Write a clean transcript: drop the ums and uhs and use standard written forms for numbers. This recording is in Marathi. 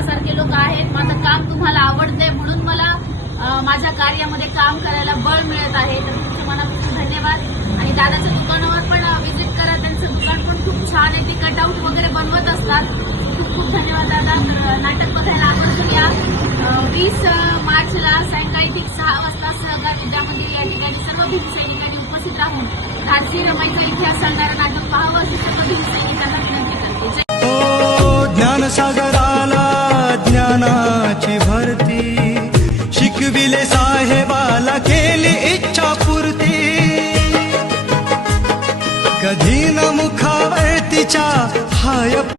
तुमच्यासारखे लोक आहेत, माझं काम तुम्हाला आवडतंय म्हणून मला माझ्या कार्यामध्ये काम करायला बळ मिळत आहे. तर तुमचे मनापासून धन्यवाद. आणि दादाच्या दुकानावर पण व्हिजिट करा, त्यांचं दुकान पण खूप छान आहे, ते कटआउट वगैरे बनवत असतात. खूप खूप धन्यवाद दादा. तर नाटक बघायला आवर्जून या. 20 मार्चला सायंकाळी ठीक 6 वाजता सहकार विद्यामंदिर या ठिकाणी सर्व भीमसैनिकांनी उपस्थित राहून धाडसी रमाईचा इतिहास सांगणारं नाटक पाहावं अशी सर्व भीमसैनिकांना विनंती करते. ज्ञानसागराला ज्ञानाची भरती, शिकविले साहेबाला केली इच्छा पूर्ती. कधी न मुखावर तिच्या हाय